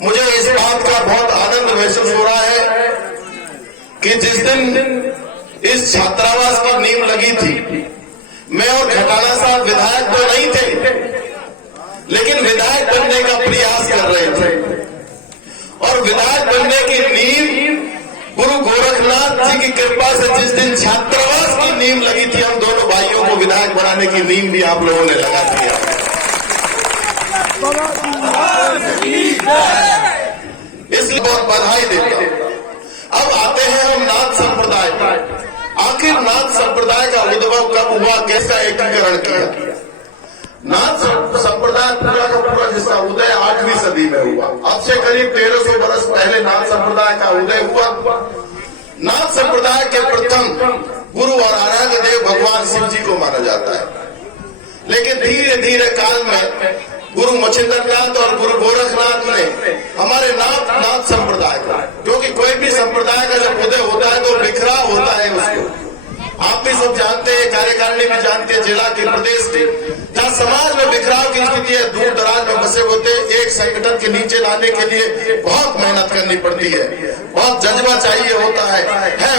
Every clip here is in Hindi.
मुझे इस बात का बहुत आनंद महसूस हो रहा है कि जिस दिन इस छात्रावास की नींव लगी थी, मैं और खटाना साहब विधायक तो नहीं थे, लेकिन विधायक बनने का प्रयास कर रहे थे। और विधायक बनने की नींव गुरु गोरखनाथ जी की कृपा से जिस दिन छात्रावास की नींव लगी थी, हम दोनों भाइयों को विधायक बनाने की नींव भी आप लोगों ने लगा दिया। इसलिए बहुत बधाई देता हूं। अब आते हैं हम नाथ संप्रदाय पर। आखिर नाथ संप्रदाय का उद्भव कब हुआ, कैसा एकीकरण किया? नाथ संप्रदाय पूरा का पूरा जिसका उदय 8वीं सदी में हुआ, अब से करीब 1300 वर्ष पहले नाथ संप्रदाय का उदय हुआ। नाथ संप्रदाय के प्रथम गुरु और आराध्य देव भगवान शिव जी को माना जाता है, लेकिन धीरे धीरे काल में गुरु मच्छिंद्रनाथ और गुरु गोरखनाथ ने हमारे नाथ संप्रदाय को, क्योंकि कोई भी संप्रदाय का जब उदय होता है तो बिखराव होता है उसको। आप भी सब जानते हैं, कार्यकारिणी भी जानते हैं, जिला के प्रदेश के जहाँ समाज में बिखराव की स्थिति है, दूर दराज में बसे होते, एक संगठन के नीचे लाने के लिए बहुत मेहनत करनी पड़ती है, बहुत जज्बा चाहिए होता है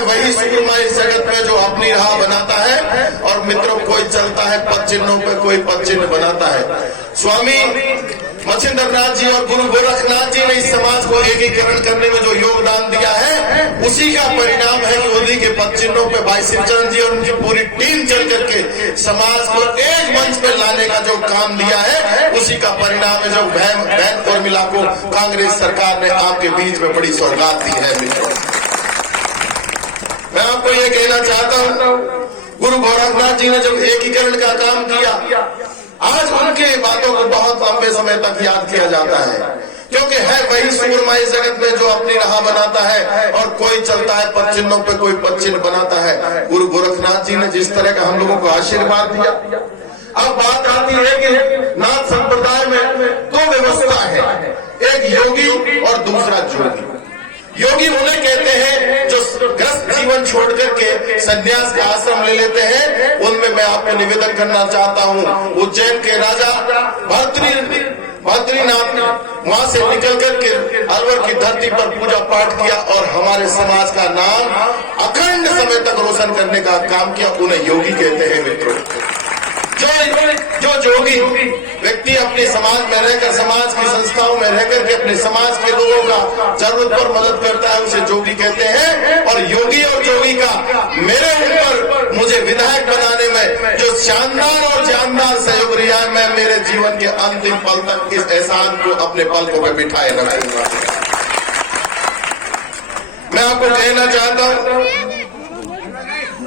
वही सूरमा इस जगत में जो अपनी राह बनाता है। और मित्रों, कोई चलता है पद चिन्हों पे, कोई पद चिन्ह बनाता है। स्वामी मच्छिंद्रनाथ जी और गुरु गोरखनाथ जी ने इस समाज को एकीकरण करने में जो योगदान दिया है, उसी का परिणाम है कि उन्हीं के पद चिन्हों पे भाई शिवचरण जी और उनकी पूरी टीम चल करके समाज को एक मंच पर लाने का जो काम दिया है, उसी का परिणाम है जो बहन उर्मिला को कांग्रेस सरकार ने आपके बीच में बड़ी सौगात दी है। मित्रों, मैं आपको ये कहना चाहता हूँ, गुरु गोरखनाथ जी ने जब एकीकरण का काम किया, आज उनके बातों को बहुत लंबे समय तक याद किया जाता है, क्योंकि है वही सूरमा इस जगत में जो अपनी राह बनाता है और कोई चलता है पद चिन्हों पे, कोई पद चिन्ह बनाता है। गुरु गोरखनाथ जी ने जिस तरह का हम लोगों को आशीर्वाद दिया। अब बात आती है कि नाथ संप्रदाय में दो व्यवस्था है, एक योगी और दूसरा जोगी। योगी उन्हें कहते हैं जो ग्रस्त जीवन छोड़ करके संन्यास का आश्रम ले लेते हैं। उनमें मैं आपको निवेदन करना चाहता हूँ, उज्जैन के राजा बद्रीनाथ ने वहां से निकल करके अलवर की धरती पर पूजा पाठ किया और हमारे समाज का नाम अखंड समय तक रोशन करने का काम किया। उन्हें योगी कहते हैं। मित्रों, जो जोगी व्यक्ति अपने समाज में रहकर, समाज की संस्थाओं में रहकर के अपने समाज के लोगों का जरूरत पर मदद करता है, उसे जोगी कहते हैं। और योगी और जोगी का मेरे ऊपर, मुझे विधायक बनाने में जो शानदार और जानदार सहयोग रहा है, मैं मेरे जीवन के अंतिम पल तक इस एहसान को अपने पलकों में बिठाए रखूंगा। मैं आपको कहना चाहता हूँ,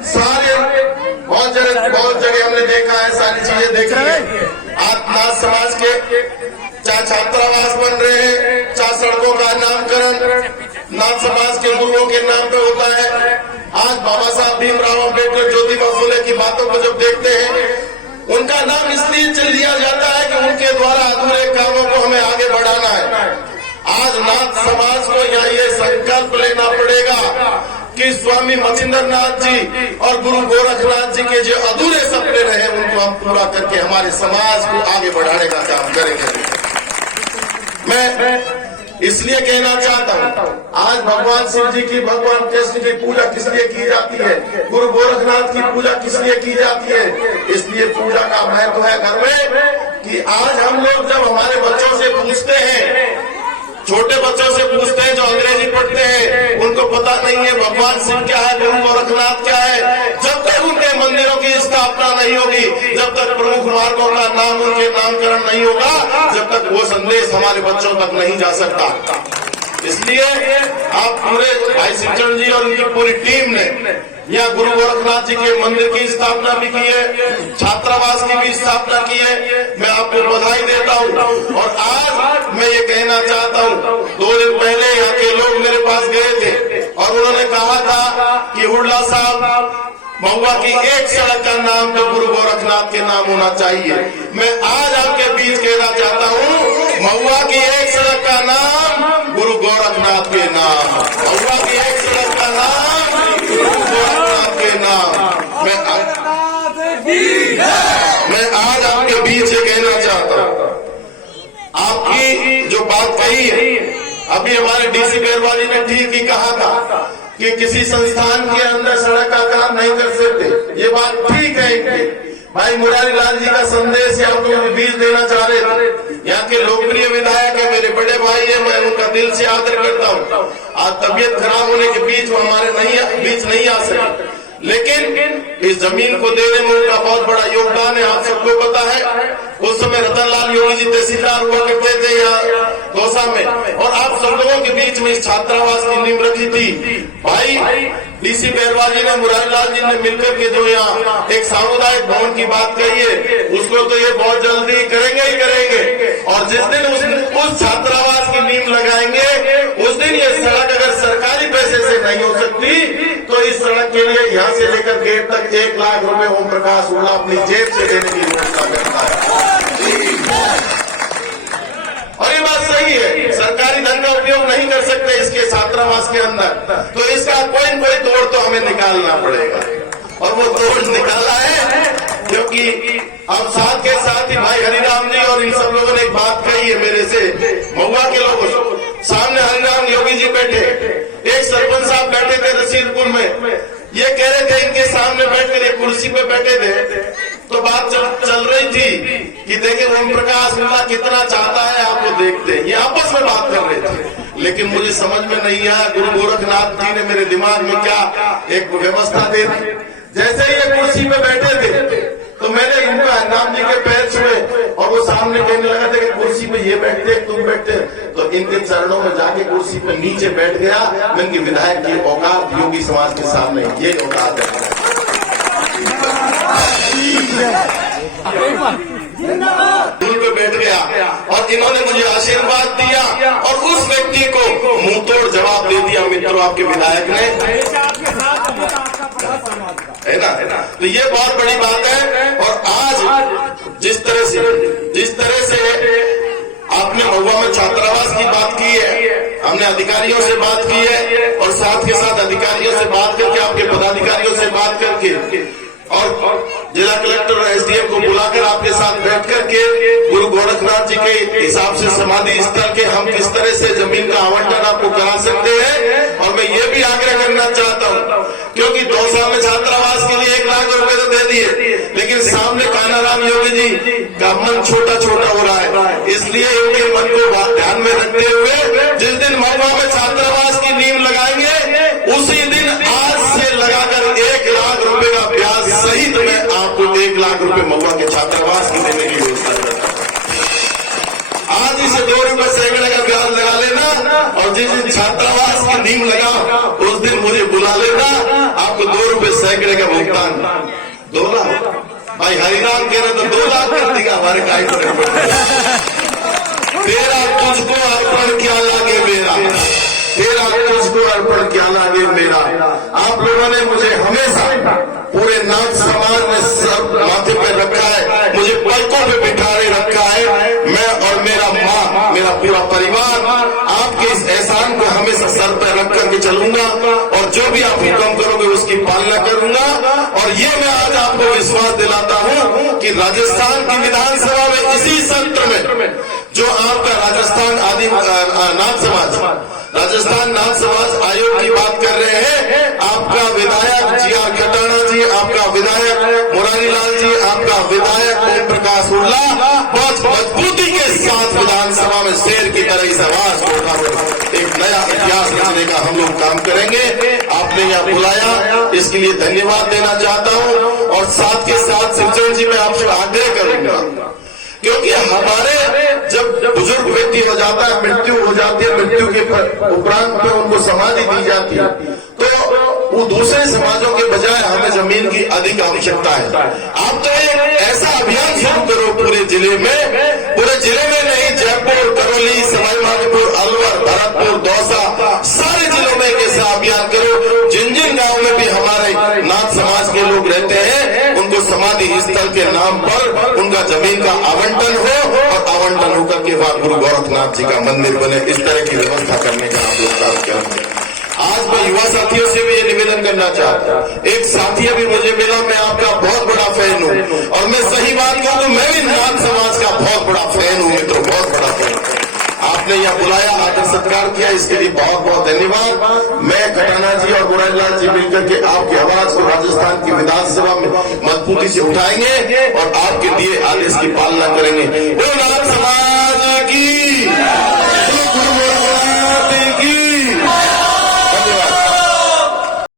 सारे बहुत जगह हमने देखा है, सारी चीजें देखी है। आज नाथ समाज के चाहे छात्रावास बन रहे हैं, चाहे सड़कों का नामकरण नाथ समाज के गुरुओं के नाम पे होता है। आज बाबा साहब भीमराव अम्बेडकर, ज्योतिबा फुले की बातों को जब देखते हैं, उनका नाम इसलिए चल दिया जाता है कि उनके द्वारा अधूरे कामों को हमें आगे बढ़ाना है। आज नाथ समाज को यहाँ ये संकल्प लेना पड़ेगा कि स्वामी मच्छिंद्रनाथ जी और गुरु गोरखनाथ जी के जो अधूरे सपने रहे, उनको हम पूरा करके हमारे समाज को आगे बढ़ाने का काम करेंगे। मैं इसलिए कहना चाहता हूँ, आज भगवान शिव जी की, भगवान कृष्ण की पूजा किस लिए की जाती है, गुरु गोरखनाथ की पूजा किस लिए की जाती है? इसलिए पूजा का महत्व है घर में कि आज हम लोग जब हमारे बच्चों से पूछते हैं, छोटे बच्चों से पूछते हैं जो अंग्रेजी पढ़ते हैं, उनको पता नहीं है भगवान शिव क्या है, गुरु गोरखनाथ क्या है। जब तक उनके मंदिरों की स्थापना नहीं होगी, जब तक प्रमुख मार्गों का नाम, उनके नामकरण नहीं होगा, जब तक वो संदेश हमारे बच्चों तक नहीं जा सकता। इसलिए आप पूरे भाई शिवचरण जी और उनकी पूरी टीम ने यहाँ गुरु गोरखनाथ जी के मंदिर की स्थापना भी की है, छात्रावास की भी स्थापना की है। मैं आपको बधाई देता हूँ। और आज मैं ये कहना चाहता हूँ, 2 दिन पहले यहाँ के लोग मेरे पास गए थे और उन्होंने कहा था कि हुड्डा साहब, महुआ की एक सड़क का नाम तो गुरु गोरखनाथ के नाम होना चाहिए। मैं आज आपके बीच कहना चाहता हूँ, महुआ की एक सड़क का नाम गुरु गोरखनाथ के नाम, महुआ की एक सड़क का नाम गुरु गोरखनाथ के नाम। मैं आज आपके बीच ये कहना चाहता हूँ, आपकी जो बात कही है, अभी हमारे डीसी बैरवाली ने ठीक ही कहा था कि किसी संस्थान के अंदर सड़क का काम नहीं कर सकते, ये बात ठीक है इनकी। भाई मुरारी लाल जी का संदेश आप लोगों के बीच देना चाह रहे थे। यहाँ के लोकप्रिय विधायक है, मेरे बड़े भाई है, मैं उनका दिल से आदर करता हूँ। आज तबीयत खराब होने के बीच वो हमारे बीच नहीं आ सके, लेकिन इस जमीन को देने में उनका बहुत बड़ा योगदान है। आप सबको पता है उस समय रतनलाल योगी जी तहसीलदार हुआ करते थे यहाँ दौसा में, और आप सब लोगों के बीच में इस छात्रावास की नींव रखी थी। भाई डीसी बैरवाल जी ने, मुरारी लाल जी ने मिलकर के जो यहाँ एक सामुदायिक भवन की बात कही है, उसको तो ये बहुत जल्दी करेंगे ही करेंगे। और जिस दिन उस छात्रावास की नींव लगाएंगे, उस दिन ये सड़क अगर सरकारी पैसे से नहीं हो सकती, तो इस सड़क के लिए यहाँ से लेकर गेट तक 1 लाख रुपए ओम प्रकाश उल्ला अपनी जेब से देने की व्यवस्था करता है। और ये बात सही है, सरकारी धन का उपयोग नहीं कर सकते इसके छात्रावास के अंदर, तो इसका कोई न कोई तोड़ तो हमें निकालना पड़ेगा, और वो तोड़ निकाला है। क्योंकि अब साथ के साथ ही भाई हरिराम जी और इन सब लोगों ने एक बात कही है मेरे से, महुआ के लोगों सामने हरिराम योगी जी बैठे, एक सरपंच साहब बैठे थे रसीदपुर में, ये कह रहे थे इनके सामने बैठकर एक कुर्सी पे बैठे थे, तो बात चल रही थी कि देखिए ओम प्रकाश उल्ला कितना चाहता है आपको देखते, ये आपस में बात कर रहे थे। लेकिन मुझे समझ में नहीं आया, गुरु गोरखनाथ जी ने मेरे दिमाग में क्या एक व्यवस्था दे दी। जैसे ही ये कुर्सी पे बैठे थे तो मैंने इनको हरिनाम जी के पैर छुए, और वो सामने कहने लगा था कि कुर्सी पे ये बैठते तुम बैठते, तो इनके चरणों में जाके कुर्सी पे नीचे बैठ गया। मैं इनके विधायक की औकात योगी समाज के सामने ये औकात है। धूल पे बैठ गया और इन्होंने मुझे आशीर्वाद दिया, और उस व्यक्ति को मुंह तोड़ जवाब दे दिया। मित्रों, आपके विधायक ने, है ना, तो ये बहुत बड़ी बात है। और आज जिस तरह से आपने महुआ में छात्रावास की बात की है, हमने अधिकारियों से बात की है, और साथ के साथ अधिकारियों से बात करके, आपके पदाधिकारियों से बात करके, और जिला कलेक्टर और एसडीएम को बुलाकर आपके साथ बैठ करके गुरु गोरखनाथ जी के हिसाब से समाधि स्थल के हम किस तरह से जमीन का आवंटन आपको करा सकते हैं। और मैं ये भी आग्रह करना चाहता हूँ, क्योंकि दौसा में छात्रावास के लिए 1 लाख रुपए तो दे दिए, लेकिन सामने कानाराम योगी जी का मन छोटा छोटा हो रहा है, इसलिए इनके मन को ध्यान में रखते हुए जिस दिन महुआ में छात्रावास की नींव लगाएंगे, उसी दिन आज से लगाकर 1 लाख रुपए का ब्याज सहित मैं आपको 1 लाख रुपए महुआ के छात्रावास की देने की व्यवस्था करता हूं। आज इसे 2 रुपए सैकड़े का ब्याज लगा लेना, और जिस दिन छात्रावास की नींव लगा उस दिन मुझे बुला लेना, आपको 2 रुपए सैकड़े का भुगतान। 2 लाख भाई हरिनाम कह रहे तो 2 लाख कर देगा, हमारे काय तेरा तुझको अर्पण क्या लागे मेरा, तेरा तुझको अर्पण क्या लागे मेरा। आप लोगों ने मुझे हमेशा पूरे नाथ समाज में सब माथे पे रखा है, मुझे पलकों पे बिठाए रखा है। मैं और मेरा माँ, मेरा पूरा परिवार आपके इस एहसान को हमेशा सर पर रख करके चलूंगा, और जो भी आप हुक्म करोगे उसकी पालना करूंगा। और ये मैं आज आपको विश्वास दिलाता हूँ कि राजस्थान की विधानसभा में इसी सत्र में जो आपका राजस्थान नाथ समाज आयोग की बात कर रहे हैं, आपका विधायक जी.आर. खटाना जी, आपका विधायक मुरारी लाल जी, आपका विधायक ओम प्रकाश उल्ला बहुत मजबूती के साथ विधानसभा में शेर की तरह इस आवाज को उठाकर एक नया इतिहास रचने का हम लोग काम करेंगे। आपने यहाँ बुलाया, इसके लिए धन्यवाद देना चाहता हूँ। और साथ के साथ शिवचरण जी, मैं आपसे आग्रह करूंगा, क्योंकि हमारे जब बुजुर्ग व्यक्ति हो जाता है, मृत्यु हो जाती है, मृत्यु के उपरांत में उनको समाधि दी जाती है, तो वो दूसरे समाजों के बजाय हमें जमीन की अधिक आवश्यकता है। आप तो एक ऐसा अभियान शुरू करो पूरे जिले में नहीं, जयपुर, करौली, सवाईमाधोपुर, अलवर, भरतपुर, दौसा, सारे जिलों में एक ऐसा अभियान करो, जिन जिन गाँव में भी हमारे नाथ समाज के लोग रहते हैं, उनको समाधि स्थल के नाम पर उनका जमीन का आवंटन हो, और आवंटन होकर के बाद गुरु गोरखनाथ जी का मंदिर बने। इस तरह की व्यवस्था करने का आप लोग काम करेंगे। आज मैं युवा साथियों से भी ये निवेदन करना चाहता हूँ। एक साथी अभी मुझे मिला, मैं आपका बहुत बड़ा फैन हूँ और मैं सही बात कहूँ तो मैं भी नाथ समाज का बहुत बड़ा फैन हूँ मित्रों, बहुत बड़ा फैन। आपने यहाँ बुलाया, आदर सत्कार किया, इसके लिए बहुत बहुत धन्यवाद। मैं कटाना जी और गुरालाल जी मिलकर के आपकी आवाज को राजस्थान की विधानसभा में मजबूती से उठाएंगे और आपके दिए आदेश की पालना करेंगे।